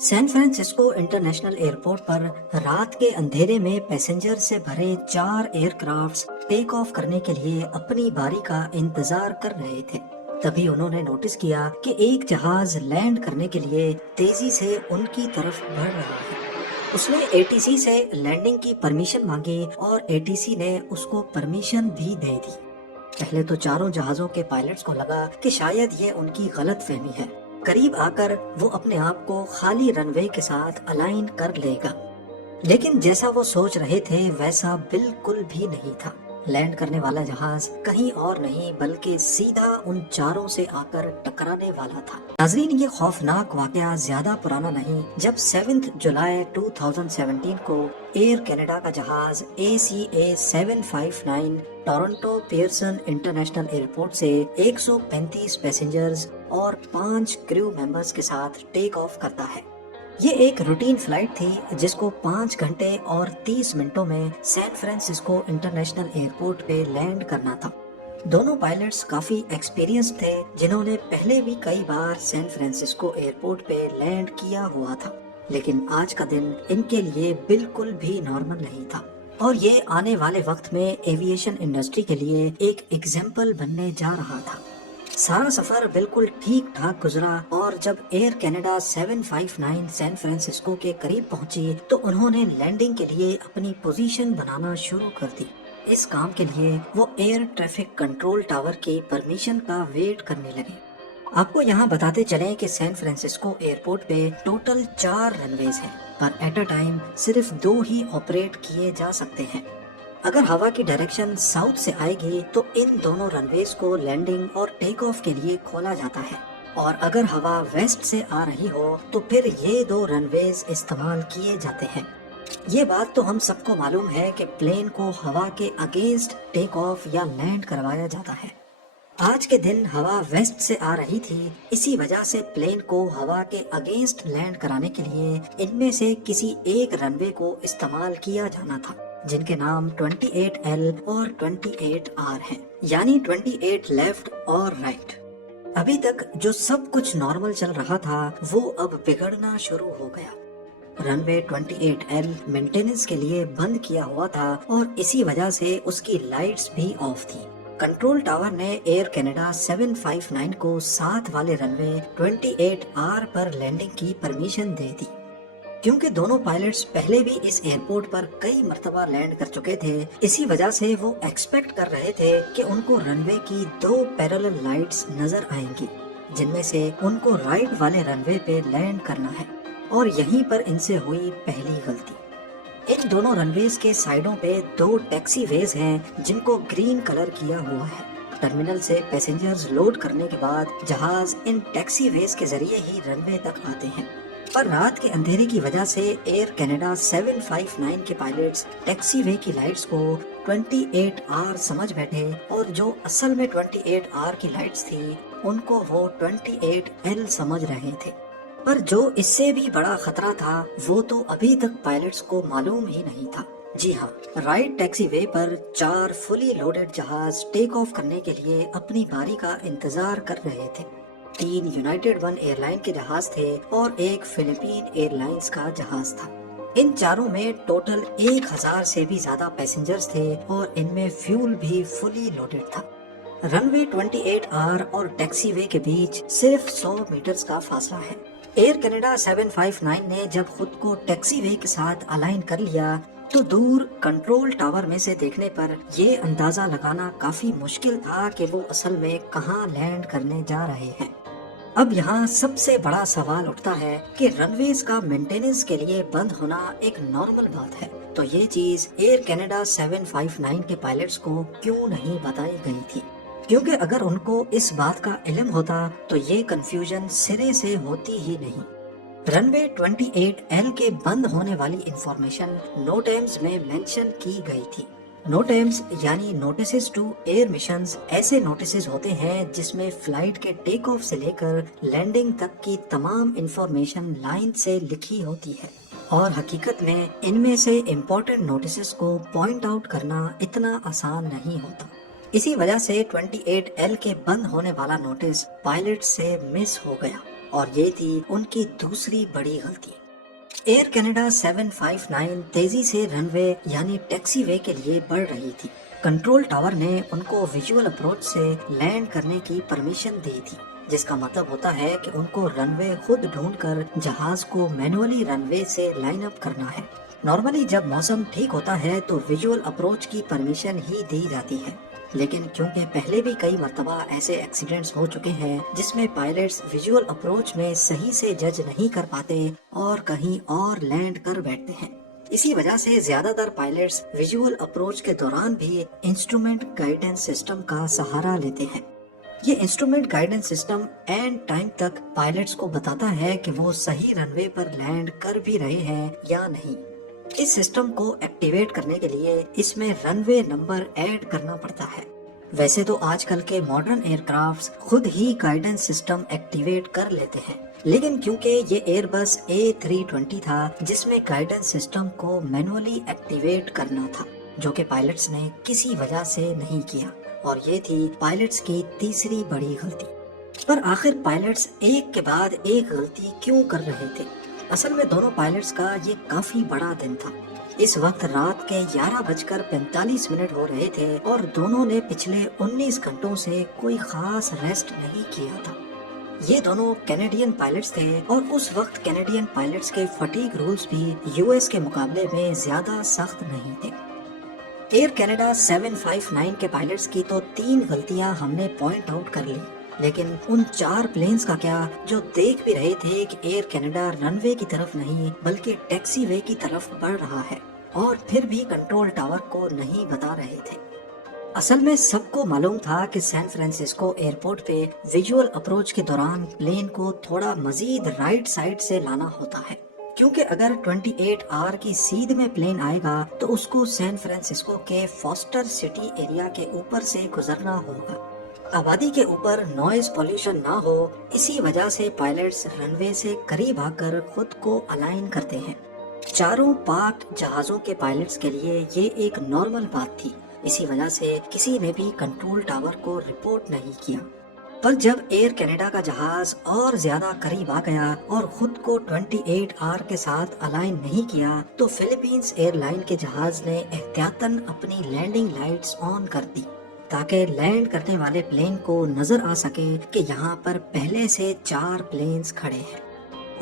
San Francisco international airport पर रात के अंधेरे में पैसेंजर से भरे 4 एयरक्राफ्ट्स टेक ऑफ करने के लिए अपनी बारी का इंतजार कर रहे थे। तभी उन्होंने नोटिस किया कि एक जहाज लैंड करने के लिए तेजी से उनकी तरफ बढ़ रहा है। उसने एटीसी से लैंडिंग की परमिशन मांगी और एटीसी ने उसको परमिशन भी दे दी। पहले तो चारों जहाजों के पायलट्स को लगा कि शायद ये उनकी गलतफहमी है। करीब आकर वो अपने आप को खाली रनवे के साथ अलाइन कर लेगा, लेकिन जैसा वो सोच रहे थे वैसा बिल्कुल भी नहीं था। लैंड करने वाला जहाज कहीं और नहीं बल्कि सीधा उन चारों से आकर टकराने वाला था। नाज़रीन, ये खौफनाक वाकया ज्यादा पुराना नहीं जब 7 जुलाई 2017 को एयर कनाडा का जहाज ACA 759 Toronto Pearson international airport से 135 पैसेंजर्स और 5 क्रू मेंबर्स के साथ टेक ऑफ करता है। ये एक रूटीन फ्लाइट थी जिसको 5 घंटे और 30 मिनटों में सैन फ्रांसिस्को इंटरनेशनल एयरपोर्ट पे लैंड करना था। दोनों पायलट्स काफी एक्सपीरियंस्ड थे, जिन्होंने पहले भी कई बार सैन फ्रांसिस्को एयरपोर्ट पे लैंड किया हुआ था, लेकिन आज का दिन इनके लिए बिल्कुल भी नॉर्मल नहीं था और ये आने वाले वक्त में एविएशन इंडस्ट्री के लिए एक एग्जाम्पल बनने जा रहा था। सारा सफर बिल्कुल ठीक ठाक गुजरा और जब एयर कनाडा 759 सैन फ्रांसिस्को के करीब पहुंची तो उन्होंने लैंडिंग के लिए अपनी पोजीशन बनाना शुरू कर दी। इस काम के लिए वो एयर ट्रैफिक कंट्रोल टावर की परमिशन का वेट करने लगे। आपको यहाँ बताते चलें कि सैन फ्रांसिस्को एयरपोर्ट पे टोटल 4 रनवेज हैं, पर एट अ टाइम सिर्फ 2 ही ऑपरेट किए जा सकते हैं। अगर हवा की डायरेक्शन साउथ से आएगी तो इन दोनों रनवेज को लैंडिंग और टेक ऑफ के लिए खोला जाता है, और अगर हवा वेस्ट से आ रही हो तो फिर ये 2 रनवेज इस्तेमाल किए जाते हैं। ये बात तो हम सबको मालूम है कि प्लेन को हवा के अगेंस्ट टेक ऑफ या लैंड करवाया जाता है। आज के दिन हवा वेस्ट से आ रही थी, इसी वजह से प्लेन को हवा के अगेंस्ट लैंड कराने के लिए इनमें से किसी एक रनवे को इस्तेमाल किया जाना था, जिनके नाम 28L और 28R हैं, यानी 28 लेफ्ट और राइट। अभी तक जो सब कुछ नॉर्मल चल रहा था वो अब बिगड़ना शुरू हो गया। रनवे 28L मेंटेनेंस के लिए बंद किया हुआ था और इसी वजह से उसकी लाइट्स भी ऑफ थी। कंट्रोल टावर ने एयर कनाडा 759 को साथ वाले रनवे 28R पर लैंडिंग की परमिशन दे दी। क्योंकि दोनों पायलट्स पहले भी इस एयरपोर्ट पर कई मर्तबा लैंड कर चुके थे, इसी वजह से वो एक्सपेक्ट कर रहे थे कि उनको रनवे की 2 पैरेलल लाइट्स नजर आएंगी, जिनमें से उनको राइट वाले रनवे पे लैंड करना है, और यहीं पर इनसे हुई पहली गलती। इन दोनों रनवेज के साइडों पे 2 टैक्सी वेज हैं जिनको ग्रीन कलर किया हुआ है। टर्मिनल से पैसेंजर्स लोड करने के बाद जहाज इन टैक्सी वेज के जरिए ही रनवे तक आते हैं, पर रात के अंधेरे की वजह से एयर कनाडा 759 के पायलट्स टैक्सी वे की लाइट्स को 28R समझ बैठे और जो असल में 28R की लाइट्स थी उनको वो 28L समझ रहे थे। पर जो इससे भी बड़ा खतरा था वो तो अभी तक पायलट्स को मालूम ही नहीं था। जी हाँ, राइट टैक्सी वे पर 4 फुली लोडेड जहाज टेक ऑफ करने के लिए अपनी बारी का इंतजार कर रहे थे। 3 यूनाइटेड वन एयरलाइन के जहाज थे और एक फिलीपीन एयरलाइंस का जहाज था। इन चारों में टोटल 1000 से भी ज्यादा पैसेंजर्स थे और इनमें फ्यूल भी फुली लोडेड था। रनवे 28R और टैक्सी वे के बीच सिर्फ 100 मीटर्स का फासला है। एयर कनाडा 759 ने जब खुद को टैक्सी वे के साथ अलाइन कर लिया तो दूर कंट्रोल टावर में से देखने पर ये अंदाजा लगाना काफी मुश्किल था कि वो असल में कहाँ लैंड करने जा रहे हैं। अब यहाँ सबसे बड़ा सवाल उठता है कि रनवेज का मेंटेनेंस के लिए बंद होना एक नॉर्मल बात है, तो ये चीज एयर कनाडा 759 के पायलट्स को क्यों नहीं बताई गई थी? क्योंकि अगर उनको इस बात का इल्म होता तो ये कंफ्यूजन सिरे से होती ही नहीं। रनवे 28L के बंद होने वाली इंफॉर्मेशन नोटेम्स में मेंशन की गई थी। नोटेम्स यानी नोटिसेस टू एयर मिशंस ऐसे नोटिसेस होते हैं जिसमें फ्लाइट के टेक ऑफ से लेकर लैंडिंग तक की तमाम इंफॉर्मेशन लाइन से लिखी होती है, और हकीकत में इनमें से इम्पोर्टेंट नोटिसेस को पॉइंट आउट करना इतना आसान नहीं होता। इसी वजह से 28L के बंद होने वाला नोटिस पायलट से मिस हो गया اور یہ تھی ان کی دوسری بڑی غلطی۔ ایئر کینیڈا 759 تیزی سے رن وے یعنی ٹیکسی وے کے لیے بڑھ رہی تھی۔ کنٹرول ٹاور نے ان کو ویژول اپروچ سے لینڈ کرنے کی پرمیشن دی تھی، جس کا مطلب ہوتا ہے کہ ان کو رن وے خود ڈھونڈ کر جہاز کو مینولی رن وے سے لائن اپ کرنا ہے۔ نارملی جب موسم ٹھیک ہوتا ہے تو ویژول اپروچ کی پرمیشن ہی دی جاتی ہے، لیکن کیونکہ پہلے بھی کئی مرتبہ ایسے ایکسیڈنٹس ہو چکے ہیں جس میں پائلٹس ویژول اپروچ میں صحیح سے جج نہیں کر پاتے اور کہیں اور لینڈ کر بیٹھتے ہیں، اسی وجہ سے زیادہ تر پائلٹس ویژول اپروچ کے دوران بھی انسٹرومنٹ گائیڈنس سسٹم کا سہارا لیتے ہیں۔ یہ instrument guidance system and time تک پائلٹس کو بتاتا ہے کہ وہ صحیح رن وے پر لینڈ کر بھی رہے ہیں یا نہیں۔ اس سسٹم کو ایکٹیویٹ کرنے کے لیے اس میں رن وے نمبر ایڈ کرنا پڑتا ہے۔ ویسے تو آج کل کے ماڈرن ایئر کرافٹس خود ہی گائیڈنس سسٹم ایکٹیویٹ کر لیتے ہیں، لیکن کیونکہ یہ ایئر بس A320 تھا جس میں گائیڈنس سسٹم کو مینولی ایکٹیویٹ کرنا تھا، جو کہ پائلٹس نے کسی وجہ سے نہیں کیا، اور یہ تھی پائلٹس کی تیسری بڑی غلطی۔ پر آخر پائلٹس ایک کے بعد ایک غلطی کیوں کر رہے تھے؟ اصل میں دونوں پائلٹس کا یہ کافی بڑا دن تھا۔ اس وقت رات کے 11:45 ہو رہے تھے اور دونوں نے پچھلے 19 گھنٹوں سے کوئی خاص ریسٹ نہیں کیا تھا۔ یہ دونوں کینیڈین پائلٹس تھے اور اس وقت کینیڈین پائلٹس کے فٹیگ رولز بھی US کے مقابلے میں زیادہ سخت نہیں تھے۔ ایئر کینیڈا 759 کے پائلٹس کی تو 3 غلطیاں ہم نے پوائنٹ آؤٹ کر لی، لیکن ان 4 پلینز کا کیا جو دیکھ بھی رہے تھے کہ ایئر کینیڈا رن وے کی طرف نہیں بلکہ ٹیکسی وے کی طرف بڑھ رہا ہے، اور پھر بھی کنٹرول ٹاور کو نہیں بتا رہے تھے؟ اصل میں سب کو معلوم تھا کہ سین فرانسسکو ایئرپورٹ پہ ویژول اپروچ کے دوران پلین کو تھوڑا مزید رائٹ سائڈ سے لانا ہوتا ہے، کیونکہ اگر 28R کی سیدھ میں پلین آئے گا تو اس کو سین فرانسسکو کے فاسٹر سٹی ایریا کے اوپر سے گزرنا ہوگا۔ آبادی کے اوپر نوائز پولیوشن نہ ہو، اسی وجہ سے پائلٹس رن وے سے قریب آ کر خود کو الائن کرتے ہیں۔ چاروں پاک جہازوں کے پائلٹس کے لیے یہ ایک نارمل بات تھی، اسی وجہ سے کسی نے بھی کنٹرول ٹاور کو رپورٹ نہیں کیا۔ پر جب ایئر کینیڈا کا جہاز اور زیادہ قریب آ گیا اور خود کو 28R کے ساتھ الائن نہیں کیا تو فلپینز ایئر لائن کے جہاز نے احتیاطاً اپنی لینڈنگ لائٹس آن کر دی تاکہ لینڈ کرنے والے پلین کو نظر آ سکے کہ یہاں پر پہلے سے 4 پلینز کھڑے ہیں۔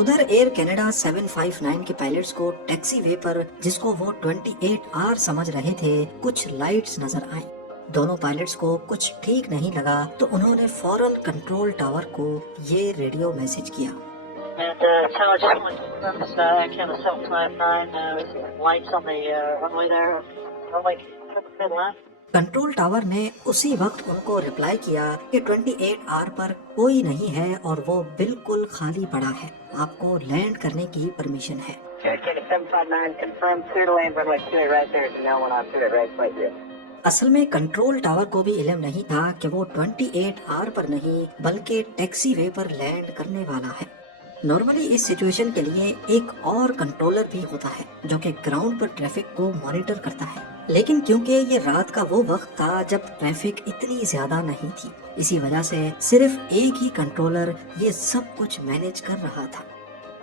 ادھر ایئر کینیڈا 759 کے پائلٹس کو ٹیکسی وے پر، جس کو وہ 28R سمجھ رہے تھے، کچھ لائٹس نظر آئیں۔ دونوں پائلٹس کو کچھ ٹھیک نہیں لگا تو انہوں نے فوراً کنٹرول ٹاور کو یہ ریڈیو میسج کیا۔ کنٹرول ٹاور نے اسی وقت ان کو رپلائی کیا کہ 28R پر کوئی نہیں ہے اور وہ بالکل خالی پڑا ہے، آپ کو لینڈ کرنے کی پرمیشن ہے۔ اصل میں کنٹرول ٹاور کو بھی علم نہیں تھا کہ وہ 28R پر نہیں بلکہ ٹیکسی وے پر لینڈ کرنے والا ہے۔ نارملی اس سچویشن کے لیے ایک اور کنٹرولر بھی ہوتا ہے جو کہ گراؤنڈ پر ٹریفک کو مانیٹر کرتا ہے، لیکن کیونکہ یہ رات کا وہ وقت تھا جب ٹریفک اتنی زیادہ نہیں تھی، اسی وجہ سے صرف ایک ہی کنٹرولر یہ سب کچھ مینیج کر رہا تھا۔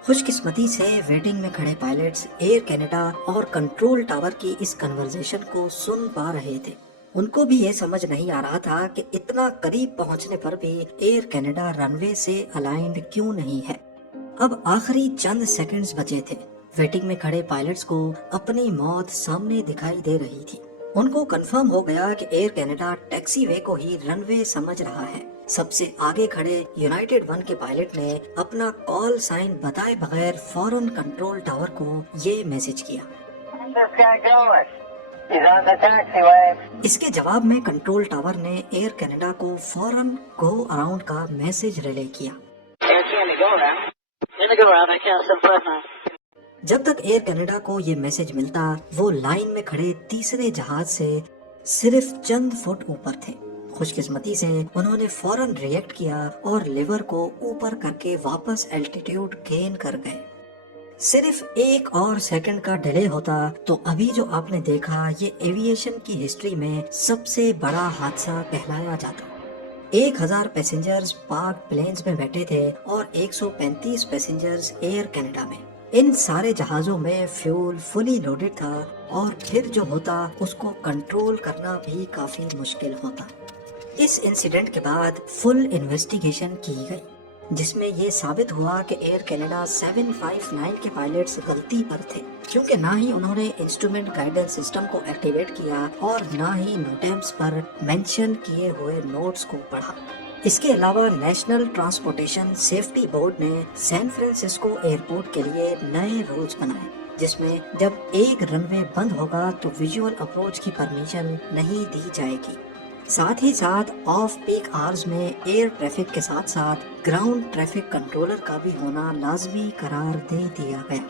خوش قسمتی سے ویٹنگ میں کھڑے پائلٹس ایئر کینیڈا اور کنٹرول ٹاور کی اس کنورزیشن کو سن پا رہے تھے۔ ان کو بھی یہ سمجھ نہیں آ رہا تھا کہ اتنا قریب پہنچنے پر بھی ایئر کینیڈا رن وے سے الائنڈ کیوں نہیں ہے۔ اب آخری چند سیکنڈز بچے تھے۔ ویٹنگ میں کھڑے پائلٹس کو اپنی موت سامنے دکھائی دے رہی تھی۔ ان کو کنفرم ہو گیا کہ ایئر کینیڈا ٹیکسی وے کو ہی رن وے سمجھ رہا ہے۔ سب سے آگے کھڑے یونائٹڈ 1 کے پائلٹ نے اپنا کال سائن بتائے بغیر فوراً کنٹرول ٹاور کو یہ میسج کیا۔ اس کے جواب میں کنٹرول ٹاور نے ایئر کینیڈا کو فوراً گو اراؤنڈ کا میسج ریلے کیا۔ جب تک ایئر کینیڈا کو یہ میسج ملتا وہ لائن میں کھڑے تیسرے جہاز سے صرف چند فٹ اوپر تھے۔ خوش قسمتی سے انہوں نے فوراً ریئیکٹ کیا اور لیور کو اوپر کر کے واپس الٹیٹیوڈ گین کر گئے۔ صرف ایک اور سیکنڈ کا ڈیلے ہوتا تو ابھی جو آپ نے دیکھا یہ ایویشن کی ہسٹری میں سب سے بڑا حادثہ کہلایا جاتا۔ 1000 पैसेंजर्स पार्क प्लेन्स में बैठे थे और 135 पैसेंजर्स एयर कनाडा में। इन सारे जहाज़ों में फ्यूल फुली लोडेड था और फिर जो होता उसको कंट्रोल करना भी काफ़ी मुश्किल होता। इस इंसिडेंट के बाद फुल इन्वेस्टिगेशन की गई, जिसमें ये साबित हुआ कि एयर कनाडा 759 के पायलट्स गलती पर थे, क्योंकि ना ही उन्होंने इंस्ट्रूमेंट गाइडेंस सिस्टम को एक्टिवेट किया और ना ही नोटैम्स पर मेंशन किए हुए नोट्स को पढ़ा। इसके अलावा नेशनल ट्रांसपोर्टेशन सेफ्टी बोर्ड ने सैन फ्रांसिस्को एयरपोर्ट के लिए नए रूल्स बनाए, जिसमें जब एक रनवे बंद होगा तो विजुअल अप्रोच की परमिशन नहीं दी जाएगी। साथ ही साथ ऑफ पीक आवर्स में एयर ट्रैफिक के साथ साथ ग्राउंड ट्रैफिक कंट्रोलर का भी होना लाजमी करार दे दिया गया।